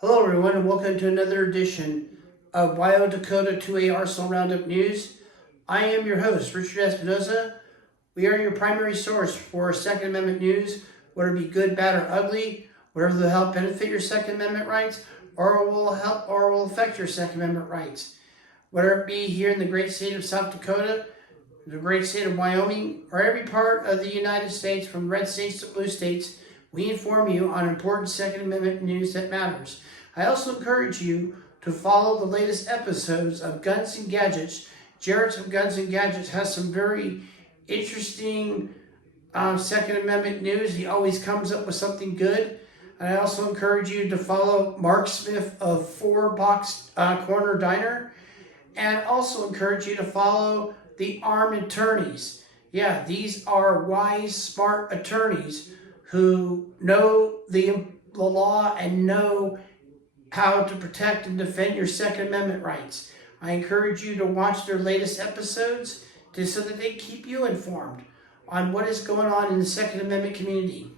Hello everyone and welcome to another edition of Wyo-Dakota 2A Arsenal Roundup News. I am your host, Richard Espinoza. We are your primary source for Second Amendment news, whether it be good, bad, or ugly, whatever will help benefit your Second Amendment rights, or will affect your Second Amendment rights. Whether it be here in the great state of South Dakota, the great state of Wyoming, or every part of the United States, from red states to blue states, we inform you on important Second Amendment news that matters. I also encourage you to follow the latest episodes of Guns and Gadgets. Jarrett from Guns and Gadgets has some very interesting Second Amendment news. He always comes up with something good. And I also encourage you to follow Mark Smith of Four Box Corner Diner. And also encourage you to follow the armed attorneys. Yeah, these are wise, smart attorneys who know the law and know how to protect and defend your Second Amendment rights. I encourage you to watch their latest episodes so that they keep you informed on what is going on in the Second Amendment community.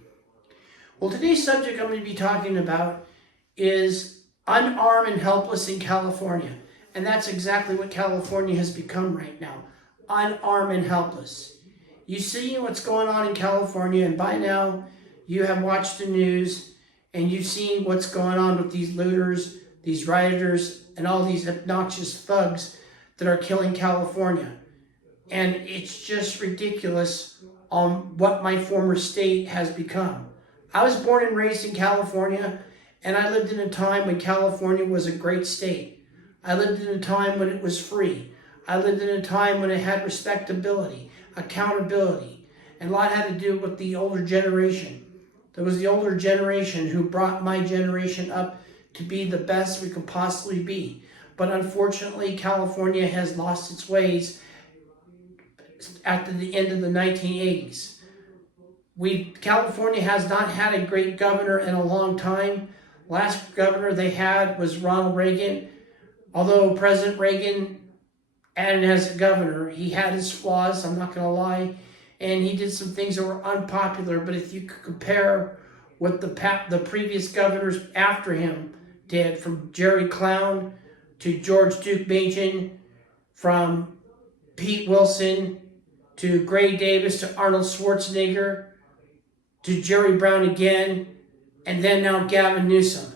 Well, today's subject I'm going to be talking about is unarmed and helpless in California. And that's exactly what California has become right now. Unarmed and helpless. You see what's going on in California, and by now you have watched the news and you've seen what's going on with these looters, these rioters, and all these obnoxious thugs that are killing California. And it's just ridiculous on what my former state has become. I was born and raised in California, and I lived in a time when California was a great state. I lived in a time when it was free. I lived in a time when it had respectability, accountability, and a lot had to do with the older generation. There was the older generation who brought my generation up to be the best we could possibly be. But unfortunately, California has lost its ways after the end of the 1980s. California has not had a great governor in a long time. Last governor they had was Ronald Reagan. Although President Reagan, and as a governor, he had his flaws, I'm not going to lie, and he did some things that were unpopular, but if you could compare what the previous governors after him did, from Jerry Clown to George Duke Majan, from Pete Wilson to Gray Davis to Arnold Schwarzenegger to Jerry Brown again, and then now Gavin Newsom,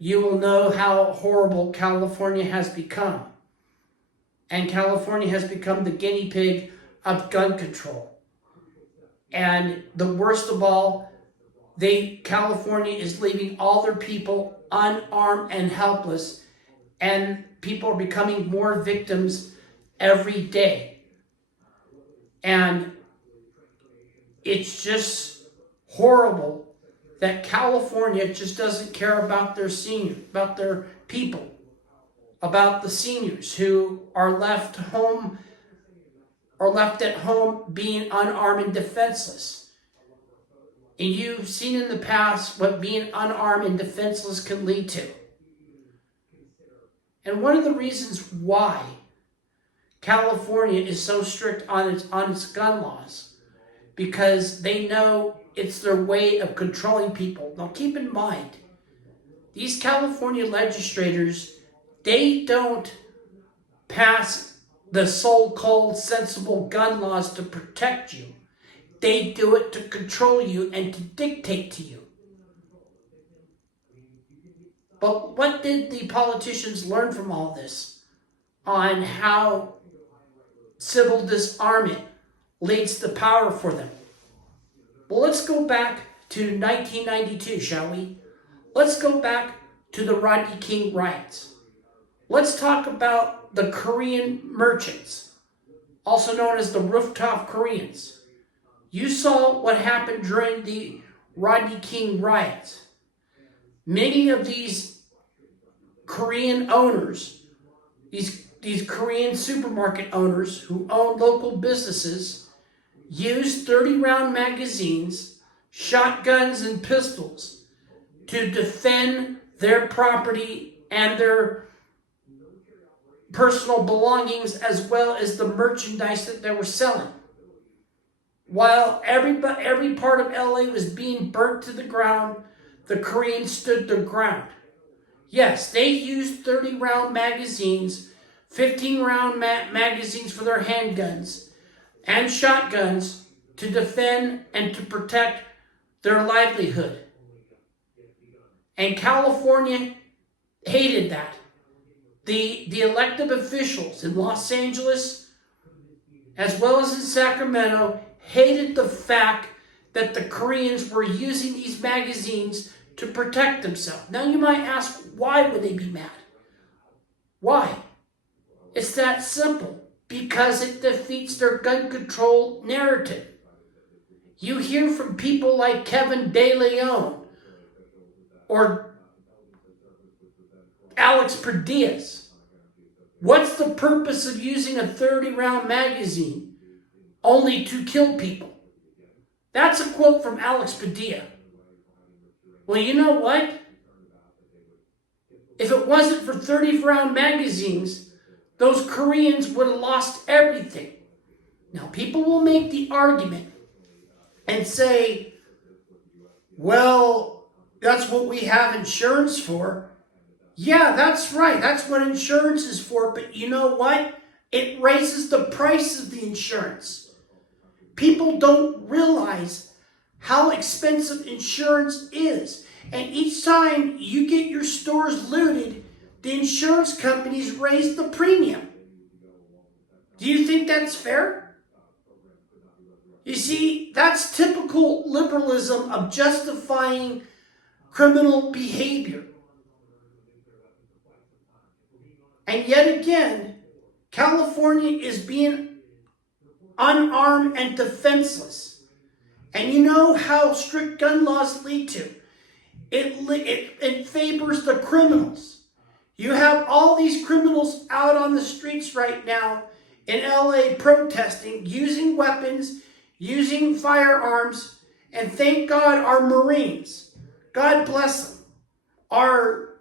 you will know how horrible California has become. And California has become the guinea pig of gun control. And the worst of all, California is leaving all their people unarmed and helpless, and people are becoming more victims every day. And it's just horrible that California just doesn't care about their people, about the seniors who are left at home being unarmed and defenseless. And you've seen in the past what being unarmed and defenseless can lead to. And one of the reasons why California is so strict on its gun laws, because they know it's their way of controlling people. Now keep in mind, these California legislators, they don't pass the so-called sensible gun laws to protect you. They do it to control you and to dictate to you. But what did the politicians learn from all this on how civil disarmament leads to power for them? Well, let's go back to 1992, shall we? Let's go back to the Rodney King riots. Let's talk about the Korean merchants, also known as the rooftop Koreans. You saw what happened during the Rodney King riots. Many of these Korean owners, these Korean supermarket owners who own local businesses, used 30-round magazines, shotguns, and pistols to defend their property and their personal belongings, as well as the merchandise that they were selling. While every part of LA was being burnt to the ground, the Koreans stood their ground. Yes, they used 30-round magazines, 15-round magazines for their handguns and shotguns to defend and to protect their livelihood. And California hated that. The elected officials in Los Angeles, as well as in Sacramento, hated the fact that the Koreans were using these magazines to protect themselves. Now you might ask, why would they be mad? Why? It's that simple. Because it defeats their gun control narrative. You hear from people like Kevin De Leon or Alex Perdiz. What's the purpose of using a 30-round magazine only to kill people? That's a quote from Alex Padilla. Well, you know what? If it wasn't for 30-round magazines, those Koreans would have lost everything. Now, people will make the argument and say, well, that's what we have insurance for. Yeah, that's right. That's what insurance is for. But you know what? It raises the price of the insurance. People don't realize how expensive insurance is. And each time you get your stores looted, the insurance companies raise the premium. Do you think that's fair? You see, that's typical liberalism of justifying criminal behavior. And yet again, California is being unarmed and defenseless. And you know how strict gun laws lead to. It favors the criminals. You have all these criminals out on the streets right now in LA protesting, using weapons, using firearms, and thank God our Marines, God bless them, our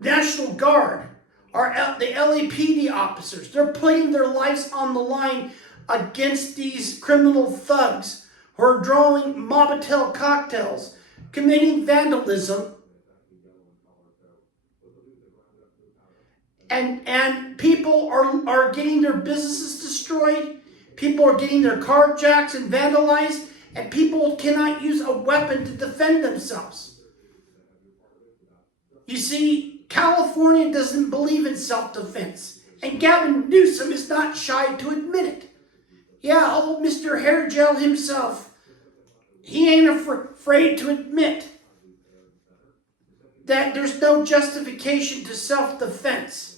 National Guard, the LAPD officers, they're putting their lives on the line against these criminal thugs who are drawing Mobitel cocktails, committing vandalism, and people are getting their businesses destroyed, people are getting their carjacked and vandalized, and people cannot use a weapon to defend themselves. You see, California doesn't believe in self-defense, and Gavin Newsom is not shy to admit it. Yeah, old Mr. Hair Gel himself, he ain't afraid to admit that there's no justification to self-defense.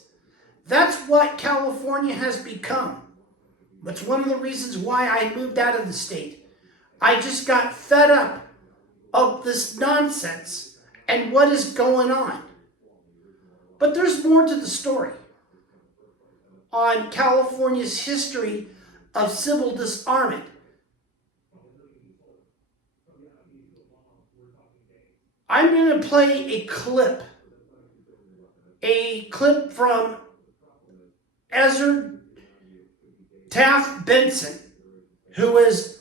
That's what California has become. That's one of the reasons why I moved out of the state. I just got fed up of this nonsense and what is going on. But there's more to the story on California's history of civil disarmament. I'm going to play a clip from Ezra Taft Benson, who is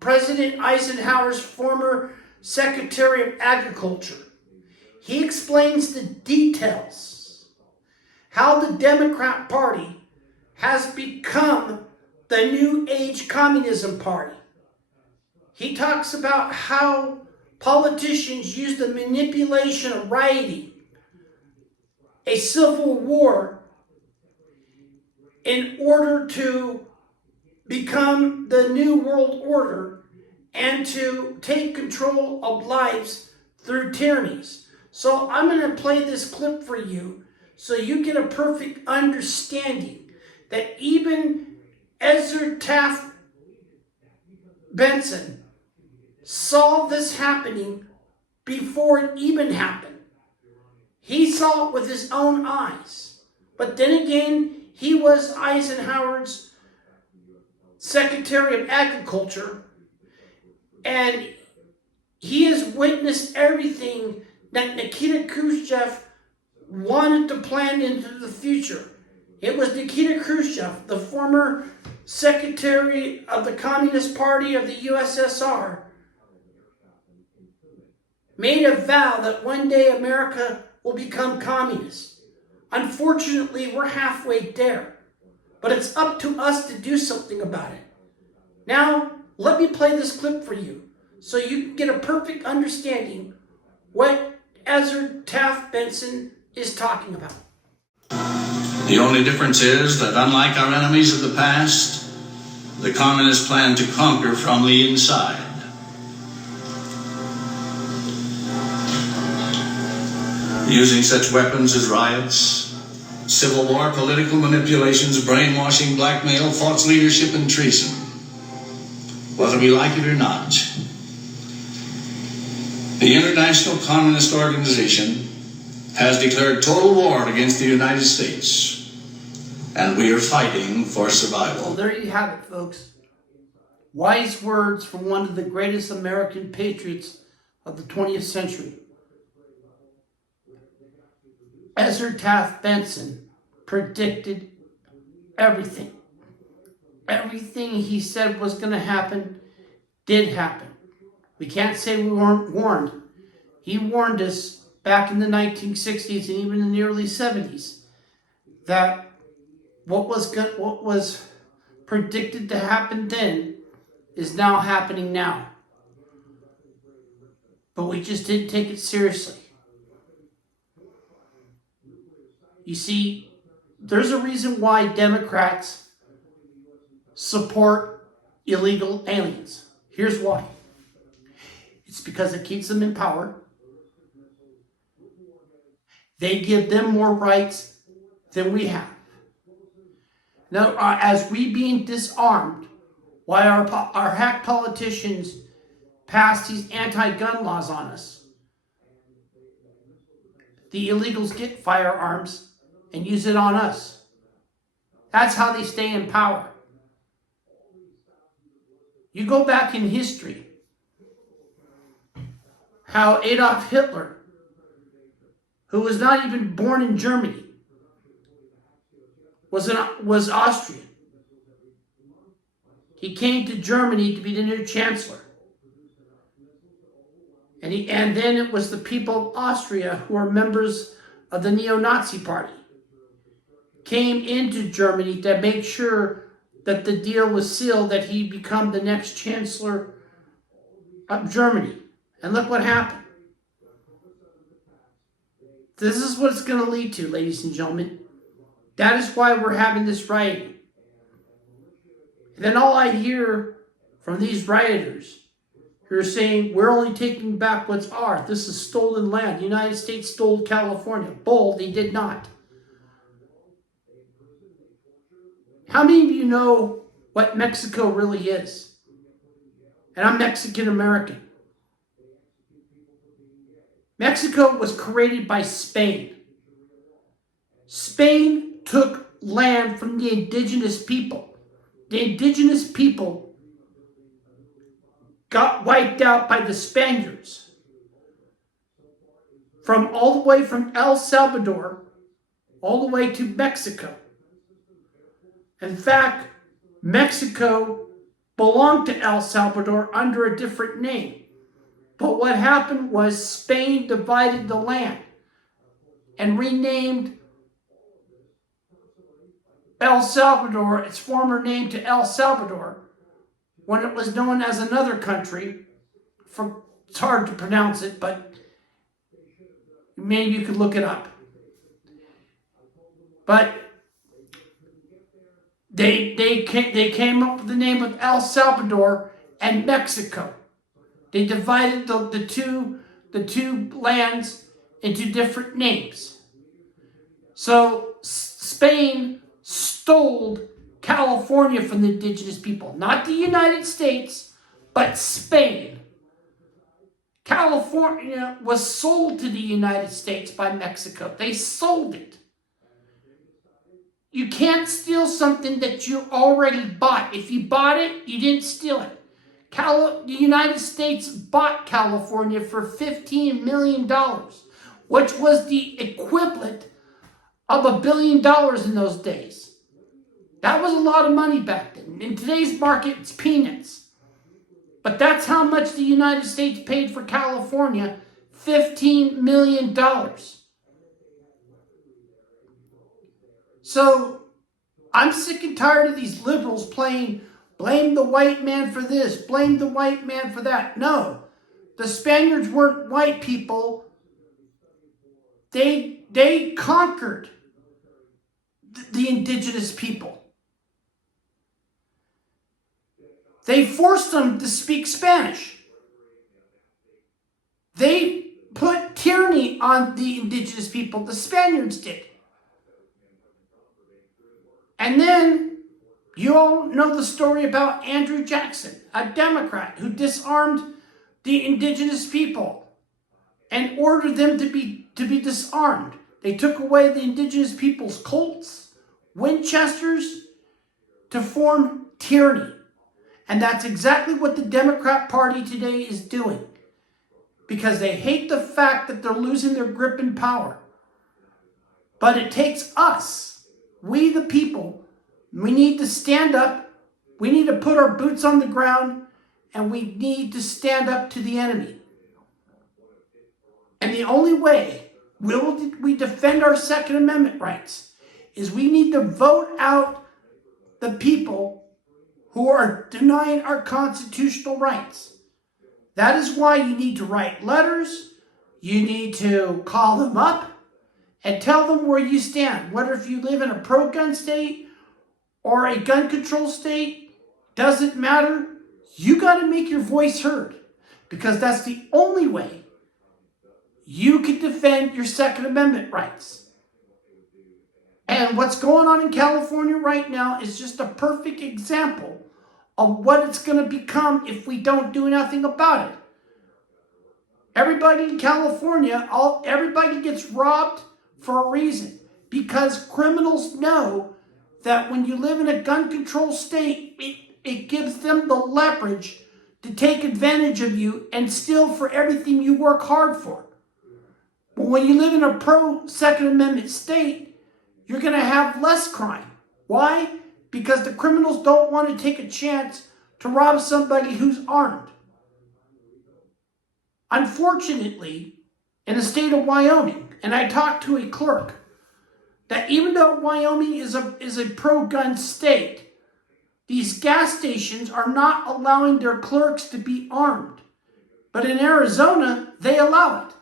President Eisenhower's former Secretary of Agriculture. He explains the details, how the Democrat Party has become the New Age Communism Party. He talks about how politicians use the manipulation of rioting, a civil war, in order to become the new world order and to take control of lives through tyrannies. So I'm going to play this clip for you so you get a perfect understanding that even Ezra Taft Benson saw this happening before it even happened. He saw it with his own eyes. But then again, he was Eisenhower's Secretary of Agriculture, and he has witnessed everything that Nikita Khrushchev wanted to plan into the future. It was Nikita Khrushchev, the former Secretary of the Communist Party of the USSR, made a vow that one day America will become communists. Unfortunately, we're halfway there, but it's up to us to do something about it. Now, let me play this clip for you so you can get a perfect understanding what Ezra Taft Benson is talking about. The only difference is that unlike our enemies of the past, the communists plan to conquer from the inside. Using such weapons as riots, civil war, political manipulations, brainwashing, blackmail, false leadership, and treason. Whether we like it or not, the International Communist Organization has declared total war against the United States, and we are fighting for survival. Well, there you have it, folks. Wise words from one of the greatest American patriots of the 20th century. Ezra Taft Benson predicted everything. Everything he said was going to happen did happen. We can't say we weren't warned. He warned us back in the 1960s and even in the early 70s that what was predicted to happen then is now happening now. But we just didn't take it seriously. You see, there's a reason why Democrats support illegal aliens. Here's why. It's because it keeps them in power. They give them more rights than we have. Now, as we being disarmed, why our hack politicians pass these anti-gun laws on us, the illegals get firearms and use it on us. That's how they stay in power. You go back in history, how Adolf Hitler, who was not even born in Germany, was Austrian. He came to Germany to be the new chancellor. And then it was the people of Austria who are members of the neo-Nazi party came into Germany to make sure that the deal was sealed, that he'd become the next chancellor of Germany. And look what happened. This is what it's going to lead to, ladies and gentlemen. That is why we're having this rioting. And then all I hear from these rioters who are saying, we're only taking back what's ours. This is stolen land. The United States stole California. Bull, they did not. How many of you know what Mexico really is? And I'm Mexican American. Mexico was created by Spain. Spain took land from the indigenous people. The indigenous people got wiped out by the Spaniards. From all the way from El Salvador, all the way to Mexico. In fact, Mexico belonged to El Salvador under a different name. But what happened was Spain divided the land and renamed El Salvador, its former name, to El Salvador, when it was known as another country. It's hard to pronounce it, but maybe you could look it up. But they came up with the name of El Salvador and Mexico. They divided the two lands into different names. So Spain stole California from the indigenous people. Not the United States, but Spain. California was sold to the United States by Mexico. They sold it. You can't steal something that you already bought. If you bought it, you didn't steal it. The United States bought California for $15 million, which was the equivalent of $1 billion in those days. That was a lot of money back then. In today's market, it's peanuts. But that's how much the United States paid for California, $15 million. So I'm sick and tired of these liberals playing blame the white man for this, blame the white man for that. No, the Spaniards weren't white people. They conquered the indigenous people. They forced them to speak Spanish. They put tyranny on the indigenous people. The Spaniards did. And then you all know the story about Andrew Jackson, a Democrat who disarmed the indigenous people and ordered them to be disarmed. They took away the indigenous people's Colts, Winchesters, to form tyranny. And that's exactly what the Democrat Party today is doing. Because they hate the fact that they're losing their grip and power. But it takes us, we the people, we need to stand up, we need to put our boots on the ground, and we need to stand up to the enemy. And the only way we defend our Second Amendment rights is we need to vote out the people who are denying our constitutional rights. That is why you need to write letters, you need to call them up, and tell them where you stand. Whether if you live in a pro-gun state or a gun control state, doesn't matter. You got to make your voice heard, because that's the only way you can defend your Second Amendment rights. And what's going on in California right now is just a perfect example of what it's going to become if we don't do nothing about it. Everybody in California, everybody gets robbed for a reason. Because criminals know that when you live in a gun control state, it gives them the leverage to take advantage of you and steal for everything you work hard for. But when you live in a pro-Second Amendment state, you're going to have less crime. Why? Because the criminals don't want to take a chance to rob somebody who's armed. Unfortunately, in the state of Wyoming, and I talked to a clerk, that even though Wyoming is a pro-gun state, these gas stations are not allowing their clerks to be armed. But in Arizona, they allow it.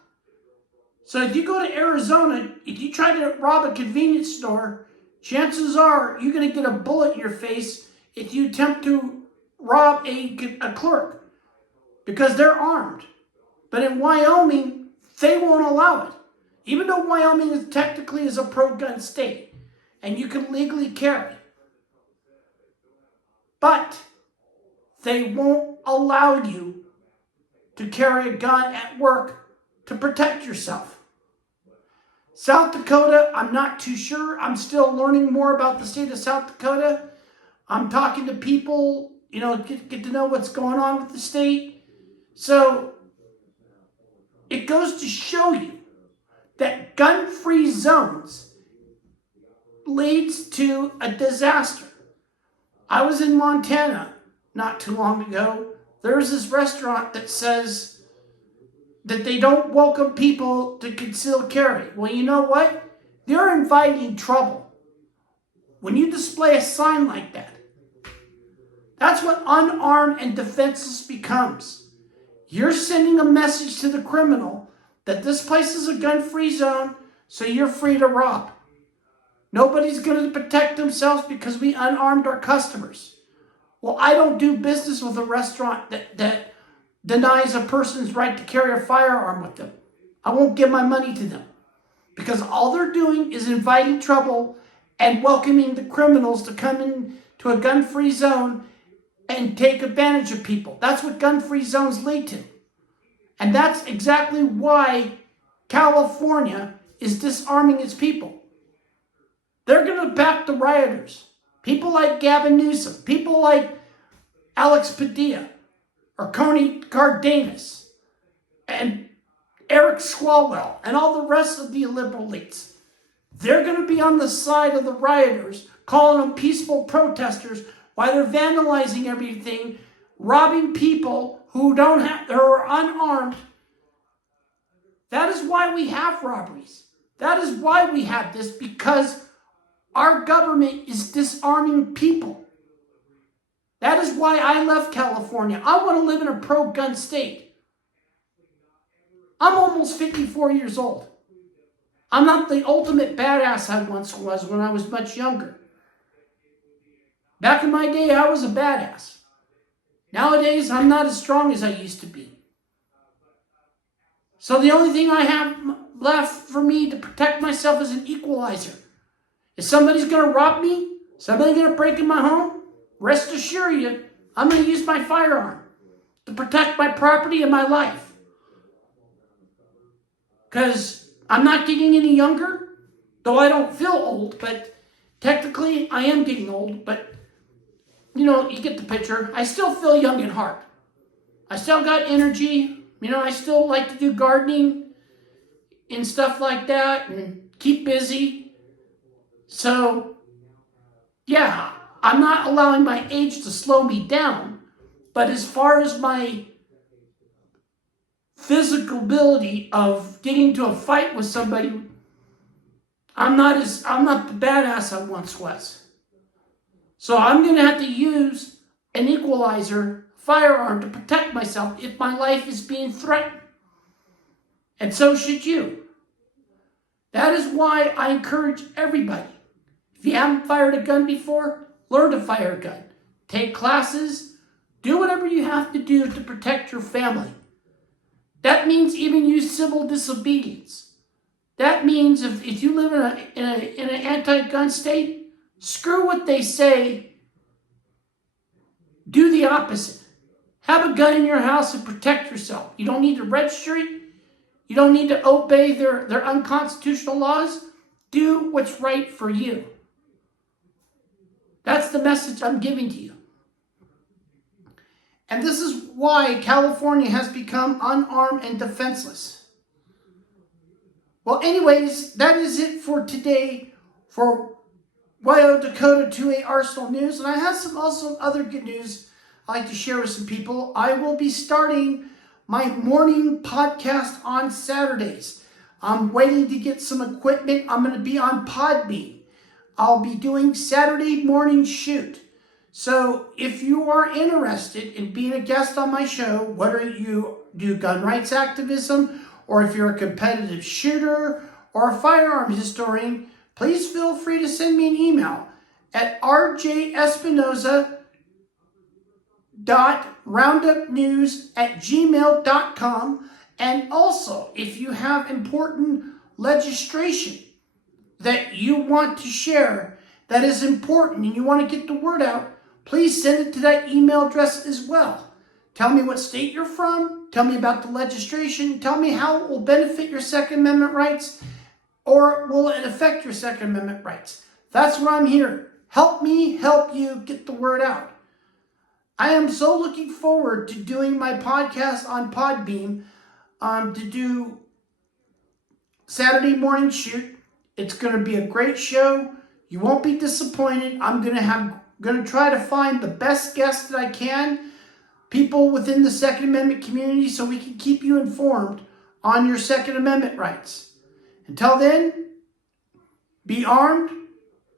So if you go to Arizona, if you try to rob a convenience store, chances are you're going to get a bullet in your face if you attempt to rob a clerk, because they're armed. But in Wyoming, they won't allow it. Even though Wyoming is technically a pro-gun state, and you can legally carry. But they won't allow you to carry a gun at work to protect yourself. South Dakota, I'm not too sure. I'm still learning more about the state of South Dakota. I'm talking to people, get to know what's going on with the state. So it goes to show you that gun-free zones leads to a disaster. I was in Montana not too long ago. There's this restaurant that says that they don't welcome people to conceal carry. Well, you know what? They're inviting trouble. When you display a sign like that, that's what unarmed and defenseless becomes. You're sending a message to the criminal that this place is a gun-free zone, so you're free to rob. Nobody's going to protect themselves because we unarmed our customers. Well, I don't do business with a restaurant that denies a person's right to carry a firearm with them. I won't give my money to them, because all they're doing is inviting trouble and welcoming the criminals to come in to a gun-free zone and take advantage of people. That's what gun-free zones lead to. And that's exactly why California is disarming its people. They're going to back the rioters. People like Gavin Newsom, people like Alex Padilla, or Coney Cardenas, and Eric Swalwell, and all the rest of the liberal elites. They're going to be on the side of the rioters, calling them peaceful protesters, while they're vandalizing everything, robbing people who are unarmed. That is why we have robberies. That is why we have this, because Our government is disarming people. That is why I left California. I want to live in a pro-gun state. I'm almost 54 years old. I'm not the ultimate badass I once was when I was much younger. Back in my day, I was a badass. Nowadays, I'm not as strong as I used to be. So the only thing I have left for me to protect myself is an equalizer. If somebody's going to rob me, somebody's going to break in my home, rest assured you, I'm going to use my firearm to protect my property and my life. Because I'm not getting any younger, though I don't feel old, but technically I am getting old, but you get the picture. I still feel young at heart. I still got energy. I still like to do gardening and stuff like that and keep busy. So, yeah, I'm not allowing my age to slow me down. But as far as my physical ability of getting into a fight with somebody, I'm not the badass I once was. So I'm going to have to use an equalizer firearm to protect myself if my life is being threatened. And so should you. That is why I encourage everybody. If you haven't fired a gun before, learn to fire a gun. Take classes. Do whatever you have to do to protect your family. That means even use civil disobedience. That means if you live in an anti-gun state, screw what they say. Do the opposite. Have a gun in your house and protect yourself. You don't need to register it. You don't need to obey their unconstitutional laws. Do what's right for you. That's the message I'm giving to you. And this is why California has become unarmed and defenseless. Well, anyways, that is it for today for Wyo-Dakota 2A Arsenal News. And I have some also other good news I'd like to share with some people. I will be starting my morning podcast on Saturdays. I'm waiting to get some equipment. I'm going to be on Podbean. I'll be doing Saturday morning shoot. So if you are interested in being a guest on my show, whether you do gun rights activism, or if you're a competitive shooter or a firearm historian, please feel free to send me an email at rjespinoza.roundupnews@gmail.com. And also, if you have important legislation that you want to share that is important and you want to get the word out, please send it to that email address as well. Tell me what state you're from. Tell me about the legislation. Tell me how it will benefit your Second Amendment rights, or will it affect your Second Amendment rights? That's what I'm here. Help me help you get the word out. I am so looking forward to doing my podcast on Podbean to do Saturday morning shoot. It's going to be a great show. You won't be disappointed. I'm going to try to find the best guests that I can, people within the Second Amendment community, so we can keep you informed on your Second Amendment rights. Until then, be armed,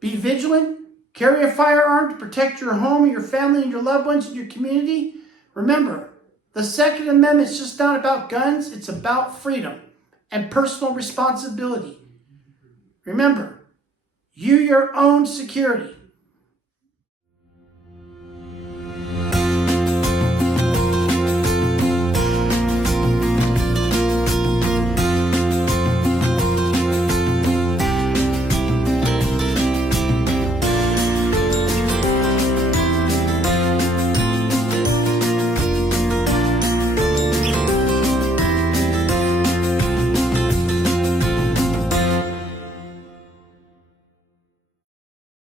be vigilant, carry a firearm to protect your home and your family and your loved ones and your community. Remember, the Second Amendment is just not about guns, it's about freedom and personal responsibility. Remember, you your own security.